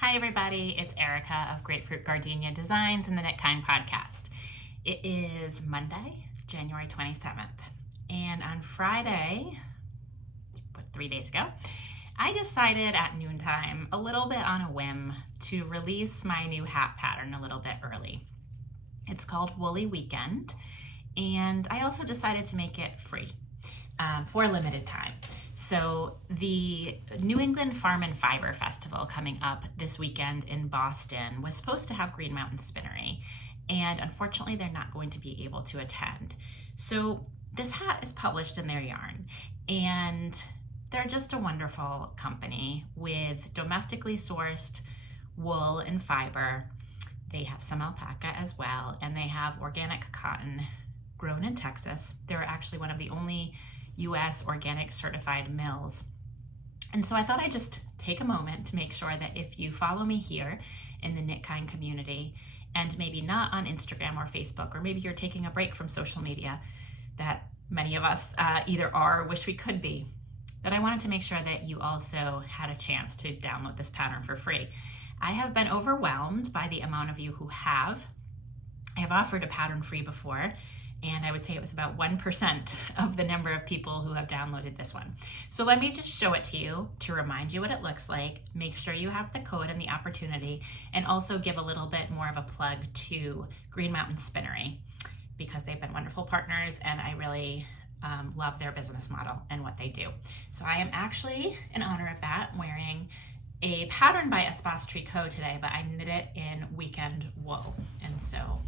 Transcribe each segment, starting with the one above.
Hi everybody, it's Erika of Grapefruit Gardenia Designs and the Knit Kind podcast. It is Monday, January 27th, and on Friday, 3 days ago, I decided at noontime, a little bit on a whim, to release my new hat pattern a little bit early. It's called Woolly Weekend, and I also decided to make it free for a limited time. So the New England Farm and Fiber Festival coming up this weekend in Boston was supposed to have Green Mountain Spinnery, and unfortunately they're not going to be able to attend. So this hat is published in their yarn, and they're just a wonderful company with domestically sourced wool and fiber. They have some alpaca as well, and they have organic cotton grown in Texas. They're actually one of the only US organic certified mills. And so I thought I'd just take a moment to make sure that if you follow me here in the Knit Kind community, and maybe not on Instagram or Facebook, or maybe you're taking a break from social media, that many of us either are or wish we could be, that I wanted to make sure that you also had a chance to download this pattern for free. I have been overwhelmed by the amount of you who have. I have offered a pattern free before, and I would say it was about 1% of the number of people who have downloaded this one. So let me just show it to you to remind you what it looks like, make sure you have the code and the opportunity, and also give a little bit more of a plug to Green Mountain Spinnery, because they've been wonderful partners and I really love their business model and what they do. So I am actually, in honor of that, wearing a pattern by Espace Tricot today, but I knit it in weekend wool. And so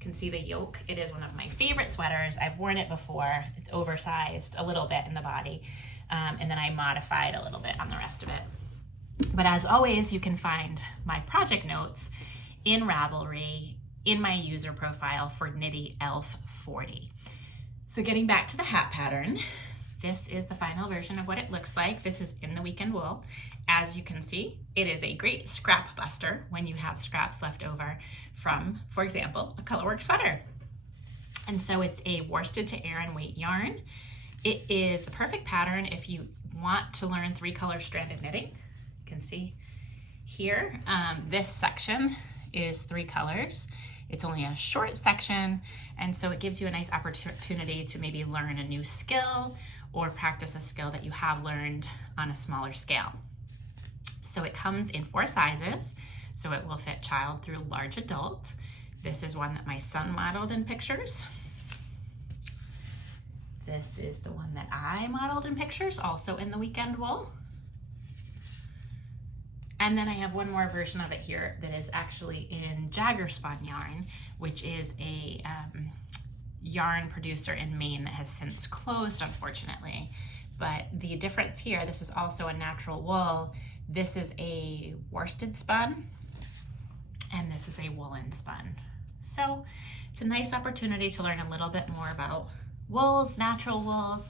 can see the yoke. It is one of my favorite sweaters. I've worn it before. It's oversized a little bit in the body, and then I modified a little bit on the rest of it. But as always, you can find my project notes in Ravelry in my user profile for Knitty Elf 40. So getting back to the hat pattern, this is the final version of what it looks like. This is in the weekend wool. As you can see, it is a great scrap buster when you have scraps left over from, for example, a colorwork sweater. And so it's a worsted to Aran weight yarn. It is the perfect pattern if you want to learn 3-color stranded knitting. You can see here, this section is 3 colors. It's only a short section, and so it gives you a nice opportunity to maybe learn a new skill or practice a skill that you have learned on a smaller scale. So it comes in 4 sizes, so it will fit child through large adult. This is one that my son modeled in pictures. This is the one that I modeled in pictures, also in the weekend wool. And then I have one more version of it here that is actually in Jagger Spun yarn, which is a yarn producer in Maine that has since closed, unfortunately. But the difference here, this is also a natural wool. This is a worsted spun, and this is a woolen spun. So it's a nice opportunity to learn a little bit more about wools, natural wools,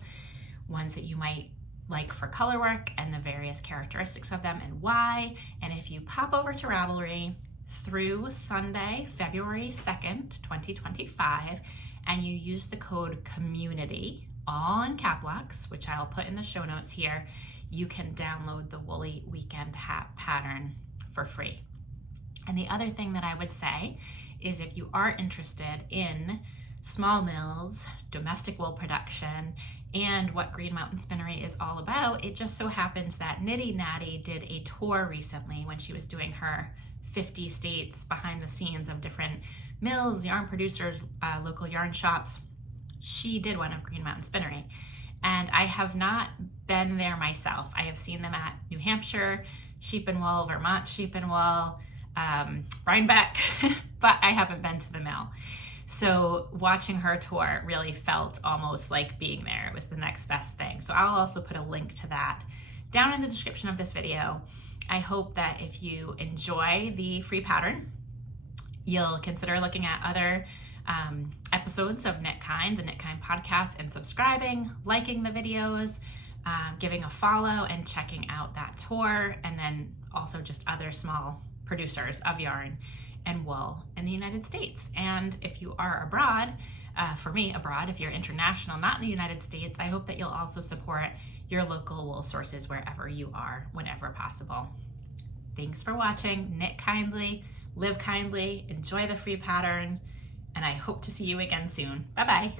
ones that you might like for color work and the various characteristics of them and why. And if you pop over to Ravelry through Sunday, February 2nd, 2025, and you use the code COMMUNITY, all in cap locks, which I'll put in the show notes here, you can download the Woolly Weekend hat pattern for free. And the other thing that I would say is if you are interested in small mills, domestic wool production, and what Green Mountain Spinnery is all about, it just so happens that Natty did a tour recently when she was doing her 50 states behind the scenes of different mills, yarn producers, local yarn shops. She did one of Green Mountain Spinnery, and I have not been there myself. I have seen them at New Hampshire Sheep and Wool, Vermont Sheep and Wool, Rhinebeck, but I haven't been to the mill. So watching her tour really felt almost like being there. It was the next best thing. So I'll also put a link to that down in the description of this video. I hope that if you enjoy the free pattern, you'll consider looking at other episodes of Knit Kind, the Knit Kind podcast, and subscribing, liking the videos, giving a follow, and checking out that tour, and then also just other small producers of yarn and wool in the United States. And if you are abroad, for me, abroad, if you're international, not in the United States, I hope that you'll also support your local wool sources wherever you are, whenever possible. Thanks for watching. Knit kindly, live kindly, enjoy the free pattern, and I hope to see you again soon. Bye-bye.